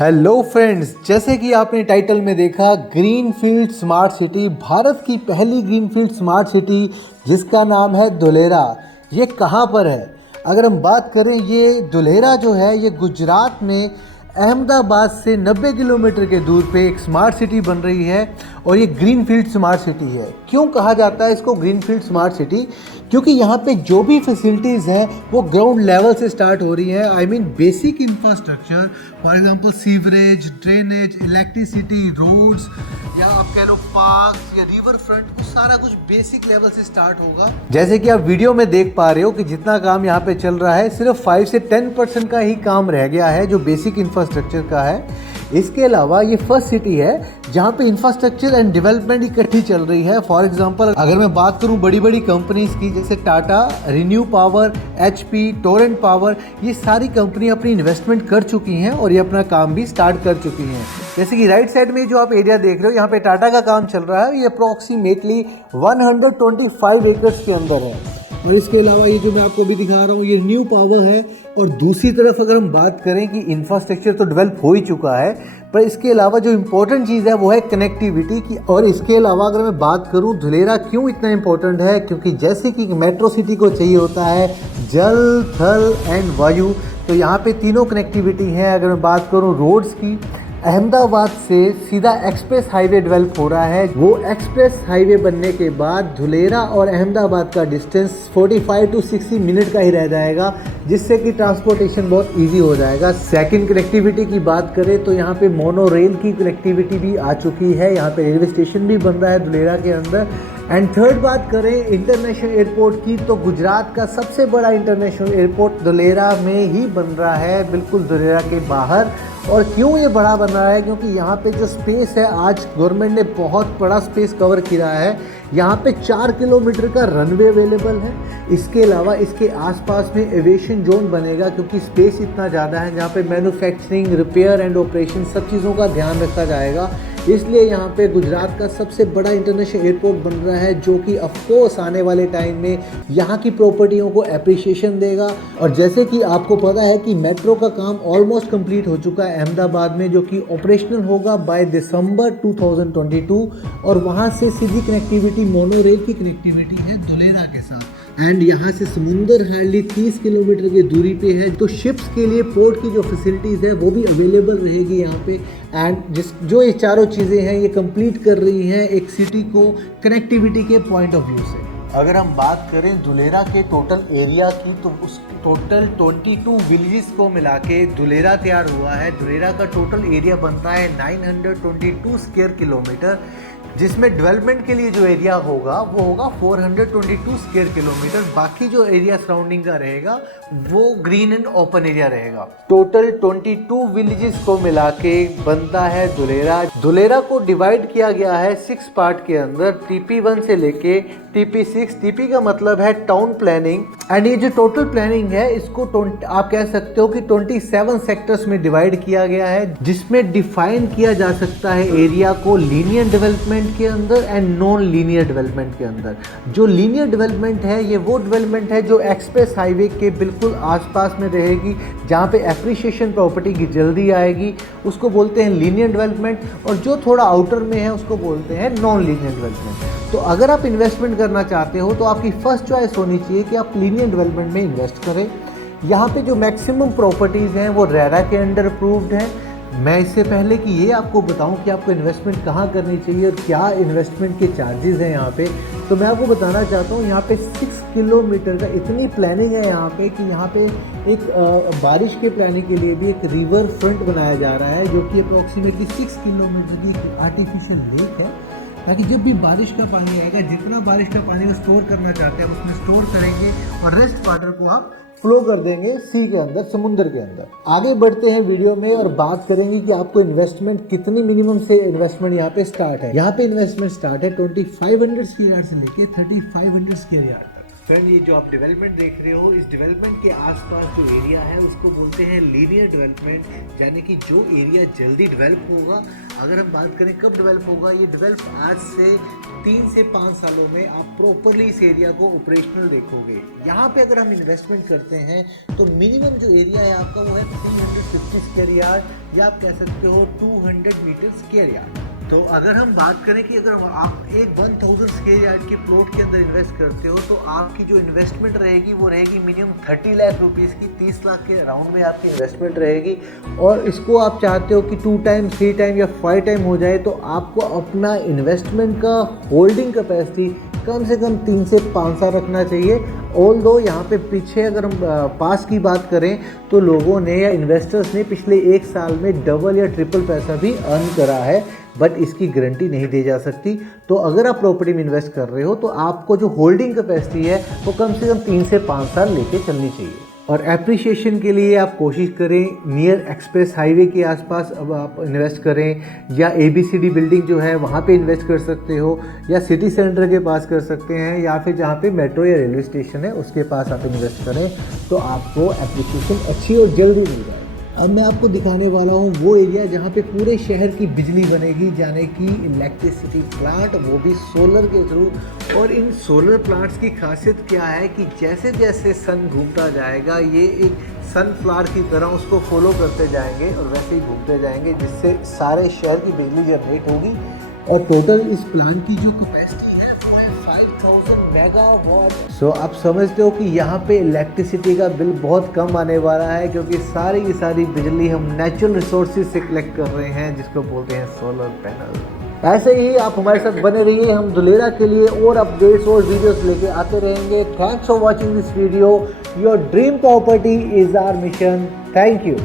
Hello friends, जैसे कि आपने टाइटल में देखा, ग्रीनफील्ड स्मार्ट सिटी, भारत की पहली ग्रीनफील्ड स्मार्ट सिटी जिसका नाम है धुलेरा। ये कहाँ पर है? अगर हम बात करें, ये धुलेरा जो है ये गुजरात में अहमदाबाद से 90 किलोमीटर के दूर पे एक स्मार्ट सिटी बन रही है और ये ग्रीनफील्ड स्मार्ट सिटी है। क्यों कहा जाता है इसको ग्रीनफील्ड स्मार्ट सिटी? क्योंकि यहाँ पे जो भी फैसिलिटीज़ हैं वो ग्राउंड लेवल से स्टार्ट हो रही है। I mean basic infrastructure, for example sewerage, drainage, electricity, roads, या आप कह लो पार्क्स या रिवर फ्रंट, वो सारा कुछ बेसिक लेवल से स्टार्ट होगा। जैसे कि आप वीडियो में देख पा रहे हो कि जितना काम यहाँ पे चल रहा है सिर्फ 5 से 10% का ही काम रह गया है जो बेसिक इंफ्रास्ट्रक्चर का है। इसके अलावा ये फर्स्ट सिटी है जहाँ पे इंफ्रास्ट्रक्चर एंड डेवलपमेंट इकट्ठी चल रही है। फॉर एग्जांपल अगर मैं बात करूँ बड़ी बड़ी कंपनीज की, जैसे Tata, renew power, HP, Torrent power, ये सारी कंपनी अपनी इन्वेस्टमेंट कर चुकी हैं और ये अपना काम भी स्टार्ट कर चुकी हैं। जैसे कि राइट साइड में जो आप एरिया देख रहे हो, यहाँ पे टाटा का काम चल रहा है। ये अप्रॉक्सीमेटली 125 एकर्स के अंदर है। और इसके अलावा ये जो मैं आपको भी दिखा रहा हूँ ये न्यू पावर है। और दूसरी तरफ अगर हम बात करें कि इंफ्रास्ट्रक्चर तो डेवलप हो ही चुका है, पर इसके अलावा जो इम्पोर्टेंट चीज़ है वो है कनेक्टिविटी की। और इसके अलावा अगर मैं बात करूँ धुलेरा क्यों इतना इम्पोर्टेंट है, क्योंकि जैसे कि मेट्रो सिटी को चाहिए होता है जल, थल एंड वायु, तो यहाँ पे तीनों कनेक्टिविटी है। अगर मैं बात करूँ रोड्स की, अहमदाबाद से सीधा एक्सप्रेस हाईवे डेवलप हो रहा है। वो एक्सप्रेस हाईवे बनने के बाद धुलेरा और अहमदाबाद का डिस्टेंस 45 to 60 मिनट का ही रह जाएगा, जिससे कि ट्रांसपोर्टेशन बहुत इजी हो जाएगा। सेकंड कनेक्टिविटी की बात करें तो यहाँ पे मोनो रेल की कनेक्टिविटी भी आ चुकी है। यहाँ पे रेलवे स्टेशन भी बन रहा है धुलेरा के अंदर। एंड थर्ड बात करें इंटरनेशनल एयरपोर्ट की, तो गुजरात का सबसे बड़ा इंटरनेशनल एयरपोर्ट धुलेरा में ही बन रहा है, बिल्कुल धुलेरा के बाहर। और क्यों ये बड़ा बन रहा है? क्योंकि यहाँ पे जो स्पेस है, आज गवर्नमेंट ने बहुत बड़ा स्पेस कवर किया है। यहाँ पे 4 किलोमीटर का रनवे अवेलेबल है। इसके अलावा इसके आसपास में एविएशन जोन बनेगा, क्योंकि स्पेस इतना ज़्यादा है जहाँ पे मैन्युफैक्चरिंग, रिपेयर एंड ऑपरेशन सब चीज़ों का ध्यान रखा जाएगा। इसलिए यहाँ पे गुजरात का सबसे बड़ा इंटरनेशनल एयरपोर्ट बन रहा है, जो कि ऑफकोर्स आने वाले टाइम में यहाँ की प्रॉपर्टियों को एप्रिसिएशन देगा। और जैसे कि आपको पता है कि मेट्रो का काम ऑलमोस्ट कंप्लीट हो चुका है अहमदाबाद में, जो कि ऑपरेशनल होगा बाय दिसंबर 2022। और वहाँ से सीधी कनेक्टिविटी, मोनो रेल की कनेक्टिविटी है धुलेरा के साथ। एंड यहाँ से समुंदर हार्डली 30 किलोमीटर की दूरी पे है, तो शिप्स के लिए पोर्ट की जो फैसिलिटीज़ है वो भी अवेलेबल रहेगी यहाँ पे। एंड जो ये चारों चीज़ें हैं ये कंप्लीट कर रही हैं एक सिटी को कनेक्टिविटी के पॉइंट ऑफ व्यू से। अगर हम बात करें धुलेरा के टोटल एरिया की, तो उस टोटल 22 विलेजेस को मिला के धुलेरा तैयार हुआ है। धुलेरा का टोटल एरिया बनता है 922 स्क्वायर किलोमीटर, जिसमें डेवलपमेंट के लिए जो एरिया होगा वो होगा 422 स्क्वायर किलोमीटर। बाकी जो एरिया सराउंडिंग का रहेगा वो ग्रीन एंड ओपन एरिया रहेगा। टोटल 22 विलेजेस को मिला के बनता है धुलेरा। धुलेरा को डिवाइड किया गया है 6 पार्ट के अंदर, TP1 से लेके TP6। TP का मतलब है टाउन प्लानिंग। एंड ये जो टोटल प्लानिंग है इसको आप कह सकते हो कि 27 सेक्टर्स में डिवाइड किया गया है, जिसमें डिफाइन किया जा सकता है एरिया को लीनियर डेवलपमेंट के अंदर एंड नॉन लीनियर डेवलपमेंट के अंदर। जो लीनियर डेवलपमेंट है ये वो डेवलपमेंट है जो एक्सप्रेस हाईवे के बिल्कुल आसपास में रहेगी, जहाँ पे एप्रिसिएशन प्रॉपर्टी की जल्दी आएगी, उसको बोलते हैं लीनियर डेवलपमेंट। और जो थोड़ा आउटर में है उसको बोलते हैं नॉन लीनियर डेवलपमेंट। तो अगर आप इन्वेस्टमेंट करना चाहते हो तो आपकी फर्स्ट चॉइस होनी चाहिए कि आप लीनियर डेवलपमेंट में इन्वेस्ट करें। यहाँ पे जो मैक्सिमम प्रॉपर्टीज़ हैं वो रेरा के अंडर अप्रूव्ड हैं। मैं इससे पहले कि ये आपको बताऊं कि आपको इन्वेस्टमेंट कहाँ करनी चाहिए और क्या इन्वेस्टमेंट के चार्जेस हैं यहाँ पे, तो मैं आपको बताना चाहता हूँ यहाँ पे 6 किलोमीटर का इतनी प्लानिंग है यहाँ पे कि यहाँ पे एक बारिश के प्लानिंग के लिए भी एक रिवर फ्रंट बनाया जा रहा है, जो कि अप्रॉक्सीमेटली 6 किलोमीटर की एक आर्टिफिशियल लेक है, ताकि जब भी बारिश का पानी आएगा, जितना बारिश का पानी वो स्टोर करना चाहते हैं उसमें स्टोर करेंगे और रेस्ट वाटर को आप फ्लो कर देंगे सी के अंदर, समुद्र के अंदर। आगे बढ़ते हैं वीडियो में और बात करेंगे कि आपको इन्वेस्टमेंट कितनी मिनिमम से इन्वेस्टमेंट यहाँ पे स्टार्ट है। यहाँ पे इन्वेस्टमेंट स्टार्ट है 2500 स्क्वायर यार्ड से लेके 3500 स्क्वायर यार्ड तक। फ्रेंड, ये जो आप डेवलपमेंट देख रहे हो, इस डेवलपमेंट के आसपास जो एरिया है उसको बोलते हैं लीनियर डेवलपमेंट, यानी कि जो एरिया जल्दी डेवलप होगा अगर हम बात करें कब डेवलप होगा, ये डेवलप आज से 3 से 5 सालों में आप प्रॉपरली इस एरिया को ऑपरेशनल देखोगे। यहाँ पे अगर हम इन्वेस्टमेंट करते हैं तो मिनिमम जो एरिया है आपका वो है 350 स्क्वायर यार्ड, या आप कह सकते हो 200 मीटर स्क्वायर यार्ड। तो अगर हम बात करें कि अगर आप एक 1000 स्क्वायर यार्ड के प्लॉट के अंदर इन्वेस्ट करते हो तो आपकी जो इन्वेस्टमेंट रहेगी वो रहेगी मिनिमम 30 लाख रुपीज़ की, 30 लाख के अराउंड में आपकी इन्वेस्टमेंट रहेगी। और इसको आप चाहते हो कि 2 टाइम 3 टाइम या 5 टाइम हो जाए तो आपको अपना इन्वेस्टमेंट का होल्डिंग कैपेसिटी कम से कम 3 से 5 साल रखना चाहिए। ऑल दो यहाँ पे पीछे अगर हम पास की बात करें तो लोगों ने या इन्वेस्टर्स ने पिछले 1 साल में डबल या ट्रिपल पैसा भी अर्न करा है, बट इसकी गारंटी नहीं दी जा सकती। तो अगर आप प्रॉपर्टी में इन्वेस्ट कर रहे हो तो आपको जो होल्डिंग कैपेसिटी है वो कम से कम 3 से 5 साल लेके चलनी चाहिए। और एप्रिसिएशन के लिए आप कोशिश करें नियर एक्सप्रेस हाईवे के आसपास अब आप इन्वेस्ट करें, या ABCD बिल्डिंग जो है वहाँ पे इन्वेस्ट कर सकते हो, या सिटी सेंटर के पास कर सकते हैं, या फिर जहाँ पे मेट्रो या रेलवे स्टेशन है उसके पास आप इन्वेस्ट करें तो आपको एप्रिसिएशन अच्छी और जल्दी मिल जाए। अब मैं आपको दिखाने वाला हूँ वो एरिया जहाँ पे पूरे शहर की बिजली बनेगी, यानी कि इलेक्ट्रिसिटी प्लांट, वो भी सोलर के थ्रू। और इन सोलर प्लांट्स की खासियत क्या है कि जैसे जैसे सन घूमता जाएगा ये एक सनफ्लावर की तरह उसको फॉलो करते जाएंगे और वैसे ही घूमते जाएंगे, जिससे सारे शहर की बिजली जनरेट होगी। और टोटल इस प्लांट की जो कैपेसिटी है वो है 5000 मेगावाट। सो आप समझते हो कि यहाँ पे इलेक्ट्रिसिटी का बिल बहुत कम आने वाला है, क्योंकि सारी की सारी बिजली हम नेचुरल रिसोर्सेज से कलेक्ट कर रहे हैं, जिसको बोलते हैं सोलर पैनल। ऐसे ही आप हमारे साथ बने रहिए, हम धुलेरा के लिए और अपडेट्स और वीडियोस लेके आते रहेंगे। Thanks for watching this video. Your dream property is our mission. Thank you.